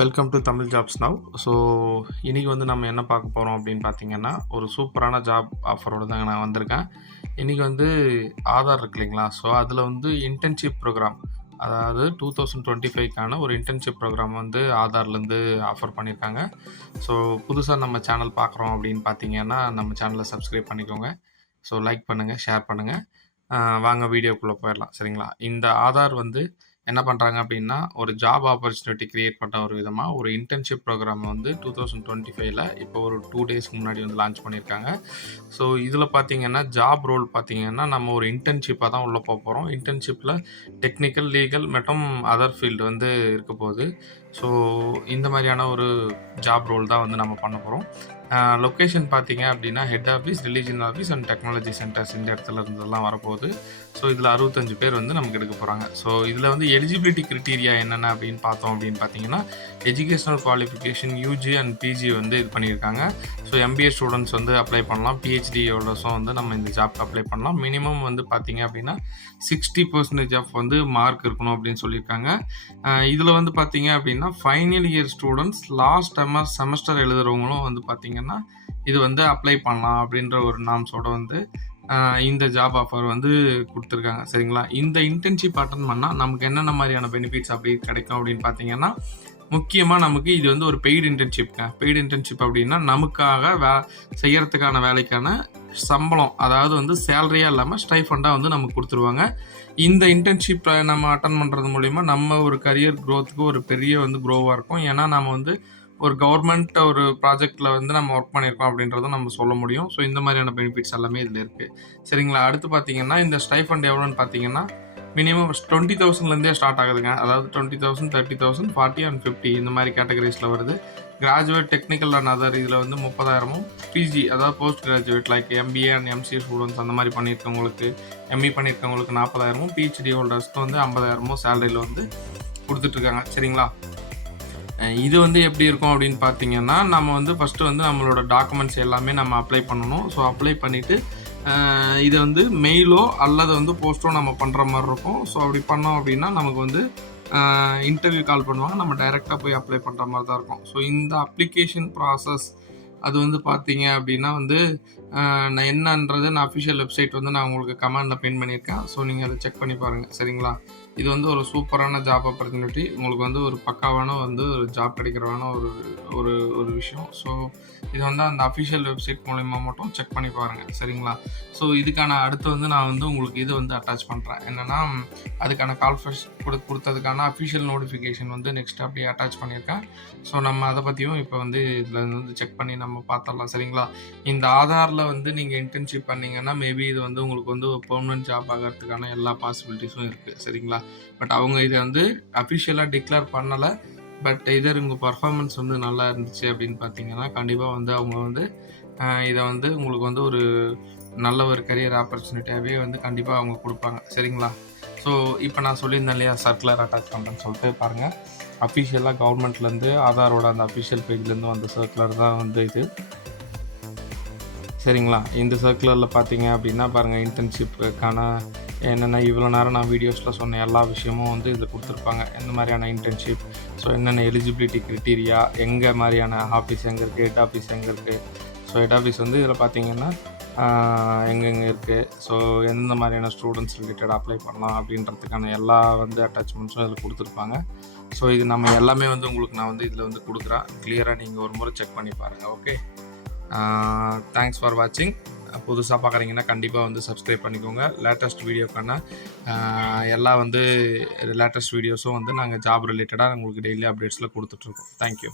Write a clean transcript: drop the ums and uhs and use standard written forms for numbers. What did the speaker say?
Welcome to Tamil jobs now. So இன்றைக்கி வந்து நம்ம என்ன பார்க்க போகிறோம் அப்படின்னு பார்த்தீங்கன்னா, ஒரு சூப்பரான ஜாப் ஆஃபரோடு தாங்க நான் வந்திருக்கேன். இன்றைக்கி வந்து ஆதார் இருக்கு இல்லைங்களா? ஸோ அதில் வந்து இன்டர்ன்ஷிப் ப்ரோக்ராம், அதாவது 2025க்கான ஒரு இன்டர்ன்ஷிப் ப்ரோக்ராம் வந்து ஆதார்லேருந்து ஆஃபர் பண்ணியிருக்காங்க. ஸோ புதுசாக நம்ம சேனல் பார்க்குறோம் அப்படின்னு பார்த்தீங்கன்னா, நம்ம சேனலை சப்ஸ்கிரைப் பண்ணிக்கோங்க. ஸோ லைக் பண்ணுங்கள், ஷேர் பண்ணுங்கள். வாங்க வீடியோக்குள்ளே போயிடலாம். சரிங்களா? இந்த ஆதார் வந்து என்ன பண்ணுறாங்க அப்படின்னா, ஒரு ஜாப் ஆப்பர்ச்சுனிட்டி கிரியேட் பண்ண ஒரு விதமாக ஒரு இன்டர்ன்ஷிப் ப்ரோக்ராம் வந்து 2025ல் இப்போ ஒரு 2 டேஸ்க்கு முன்னாடி வந்து லான்ச் பண்ணியிருக்காங்க. ஸோ இதில் பார்த்தீங்கன்னா, ஜாப் ரோல் பார்த்தீங்கன்னா, நம்ம ஒரு இன்டர்ன்ஷிப்பாக தான் உள்ளே போகிறோம். இன்டர்ன்ஷிப்பில் டெக்னிக்கல், லீகல் மற்றும் அதர் ஃபீல்டு வந்து இருக்க போகுது. ஸோ இந்த மாதிரியான ஒரு ஜாப் ரோல் தான் வந்து நம்ம பண்ண போகிறோம். லொக்கேஷன் பார்த்தீங்க அப்படின்னா, head office, religion office and technology centres இந்த இடத்துல இருந்தெல்லாம் வரப்போகுது. ஸோ இதில் 65 பேர் வந்து நமக்கு எடுக்க போகிறாங்க. ஸோ இதில் வந்து எலிஜிபிலிட்டி கிரிட்டீரியா என்னென்ன அப்படின்னு பார்த்தோம் அப்படின்னு பார்த்தீங்கன்னா, educational qualification UG and PG வந்து இது பண்ணியிருக்காங்க. ஸோ எம்பிஏ ஸ்டூடெண்ட்ஸ் வந்து அப்ளை பண்ணலாம். பிஹெச்டி ஹோல்டர்ஸும் வந்து நம்ம இந்த ஜாப்க்கு அப்ளை பண்ணலாம். மினிமம் வந்து பார்த்தீங்க அப்படின்னா 60% ஆஃப் வந்து மார்க் இருக்கணும் அப்படின்னு சொல்லியிருக்காங்க. இதில் வந்து பார்த்தீங்க அப்படின்னா, final year students last semester எழுதுகிறவங்களும் வந்து பார்த்தீங்கன்னா, இது வந்து அப்ளை பண்ணலாம் அப்படின்ற ஒரு நாம்ஸோட வந்து இந்த ஜாப் ஆஃபர் வந்து கொடுத்துருக்காங்க. சரிங்களா? இந்த இன்டர்ன்ஷிப் அட்டன் பண்ணால் நமக்கு என்னென்ன மாதிரியான பெனிஃபிட்ஸ் அப்படி கிடைக்கும் அப்படின்னு பார்த்தீங்கன்னா, முக்கியமாக நமக்கு இது வந்து ஒரு பெய்டு இன்டர்ன்ஷிப்ங்க. பெய்டு இன்டர்ன்ஷிப் அப்படின்னா, நமக்காக செய்யறதுக்கான வேலைக்கான சம்பளம், அதாவது வந்து சேலரியாக இல்லாமல் ஸ்டைஃபண்டாக வந்து நமக்கு கொடுத்துருவாங்க. இந்த இன்டர்ன்ஷிப் நம்ம அட்டன் பண்ணுறது மூலிமா நம்ம ஒரு கரியர் க்ரோத்துக்கு ஒரு பெரிய வந்து க்ரோவாக இருக்கும். ஏன்னா நம்ம வந்து ஒரு கவர்மெண்ட் ஒரு ப்ராஜெக்டில் வந்து நம்ம ஒர்க் பண்ணியிருக்கோம் அப்படின்றத நம்ம சொல்ல முடியும். ஸோ இந்த மாதிரியான பெனிஃபிட்ஸ் எல்லாமே இதில் இருக்குது. சரிங்களா? அடுத்து பார்த்தீங்கன்னா, இந்த ஸ்டைஃபண்ட் எவ்வளோன்னு பார்த்தீங்கன்னா, மினிமம் 20,000லேருந்தே ஸ்டார்ட் ஆகுதுங்க. அதாவது 20,000, 30,000, 40 அண்ட் 50 இந்த மாதிரி கேட்டகரிஸில் வருது. கிராஜுவேட், டெக்னிக்கல் அண்ட் அதர் இதில் வந்து 30,000, பிஜி அதாவது post graduate like MBA and MCA students அந்த மாதிரி பண்ணியிருக்கவங்களுக்கு, எம்இ பண்ணியிருக்கவங்களுக்கு 40,000, பிஹெச்டி ஹோல்டர்ஸ்க்கு வந்து 50,000 சேலரியில் வந்து கொடுத்துட்ருக்காங்க. சரிங்களா? இது வந்து எப்படி இருக்கும் அப்படின்னு பார்த்தீங்கன்னா, நம்ம வந்து ஃபஸ்ட்டு வந்து நம்மளோட டாக்குமெண்ட்ஸ் எல்லாமே நம்ம அப்ளை பண்ணணும். ஸோ அப்ளை பண்ணிவிட்டு இதை வந்து மெயிலோ அல்லது வந்து போஸ்ட்டோ நம்ம பண்ணுற மாதிரி இருக்கும். ஸோ அப்படி பண்ணோம் அப்படின்னா நமக்கு வந்து இன்டர்வியூ கால் பண்ணுவாங்க. நம்ம டைரெக்டாக போய் அப்ளை பண்ணுற மாதிரி தான் இருக்கும். ஸோ இந்த அப்ளிகேஷன் ப்ராசஸ் அது வந்து பார்த்தீங்க அப்படின்னா வந்து நான் என்னன்றது நான் அஃபிஷியல் வெப்சைட் வந்து நான் உங்களுக்கு கமெண்டில் பின் பண்ணியிருக்கேன். ஸோ நீங்கள் அதை செக் பண்ணி பாருங்கள். சரிங்களா? இது வந்து ஒரு சூப்பரான ஜாப் ஆப்பர்ச்சுனிட்டி. உங்களுக்கு வந்து ஒரு பக்காவான வந்து ஒரு ஜாப் கிடைக்கிறவான ஒரு ஒரு ஒரு விஷயம். ஸோ இது வந்து அந்த அஃபிஷியல் வெப்சைட் மூலிமா மட்டும் செக் பண்ணி பாருங்கள். சரிங்களா? ஸோ இதுக்கான அடுத்து வந்து நான் வந்து உங்களுக்கு இது வந்து அட்டாச் பண்ணுறேன். என்னென்னா, அதுக்கான கால் கொடுத்ததுக்கான அஃபிஷியல் நோட்டிஃபிகேஷன் வந்து நெக்ஸ்ட் அப்படியே அட்டாச் பண்ணியிருக்கேன். ஸோ நம்ம அதை பற்றியும் இப்போ வந்து இதில் வந்து செக் பண்ணி நம்ம பார்த்துடலாம். சரிங்களா? இந்த ஆதாரில் வந்து நீங்கள் இன்டர்ன்ஷிப் பண்ணிங்கன்னா மேபி இது வந்து உங்களுக்கு வந்து பெர்மனன்ட் ஜாப் ஆகிறதுக்கான எல்லா பாசிபிலிட்டிஸும் இருக்குது. சரிங்களா? பட் அவங்க இதை வந்து அஃபிஷியலாக டிக்ளேர் பண்ணலை. பட் இதர் உங்கள் பர்ஃபார்மன்ஸ் வந்து நல்லா இருந்துச்சு அப்படின்னு பார்த்தீங்கன்னா, கண்டிப்பாக வந்து அவங்க வந்து இதை வந்து உங்களுக்கு வந்து ஒரு நல்ல ஒரு கரியர் ஆப்பர்ச்சுனிட்டியாகவே வந்து கண்டிப்பாக அவங்க கொடுப்பாங்க. சரிங்களா? ஸோ இப்போ நான் சொல்லியிருந்தேன் இல்லையா, சர்க்குலர் அட்டாச் பண்ணுறேன்னு சொல்லிட்டு பாருங்கள். அஃபிஷியலாக கவர்மெண்ட்லேருந்து ஆதாரோட அந்த அஃபிஷியல் பேஜ்லேருந்து வந்த சர்க்குலர் தான் வந்து இது. சரிங்களா? இந்த சர்க்குலரில் பார்த்தீங்க அப்படின்னா பாருங்கள், இன்டர்ன்ஷிப்புக்கான என்னென்ன இவ்வளோ நேரம் நான் வீடியோஸில் சொன்ன எல்லா விஷயமும் வந்து இதில் கொடுத்துருப்பாங்க. எந்த மாதிரியான இன்டர்ன்ஷிப், ஸோ என்னென்ன எலிஜிபிலிட்டி க்ரிட்டீரியா, எங்கே மாதிரியான ஆஃபீஸ் எங்கே இருக்குது, ஹெட் ஆஃபீஸ் எங்கே இருக்குது. ஸோ ஹெட் ஆஃபீஸ் வந்து இதில் பார்த்தீங்கன்னா எங்கெங்கே இருக்குது, ஸோ எந்த மாதிரியான ஸ்டூடெண்ட்ஸ் ரிலேட்டட் அப்ளை பண்ணலாம் அப்படின்றதுக்கான எல்லா வந்து அட்டாச்மெண்ட்ஸும் இதில் கொடுத்துருப்பாங்க. ஸோ இது நம்ம எல்லாமே வந்து உங்களுக்கு நான் வந்து இதில் வந்து கொடுக்குறேன். கிளியராக நீங்கள் ஒரு முறை செக் பண்ணி பாருங்கள். ஓகே, தேங்க்ஸ் ஃபார் வாட்சிங். புதுசாக பார்க்குறீங்கன்னா கண்டிப்பாக வந்து சப்ஸ்கிரைப் பண்ணிக்கோங்க. லேட்டஸ்ட் வீடியோக்கான எல்லா வந்து லேட்டஸ்ட் வீடியோஸும் வந்து நாங்கள் ஜாப் ரிலேட்டடாக உங்களுக்கு டெய்லி அப்டேட்ஸில் கொடுத்துட்ருக்கோம். தேங்க்யூ.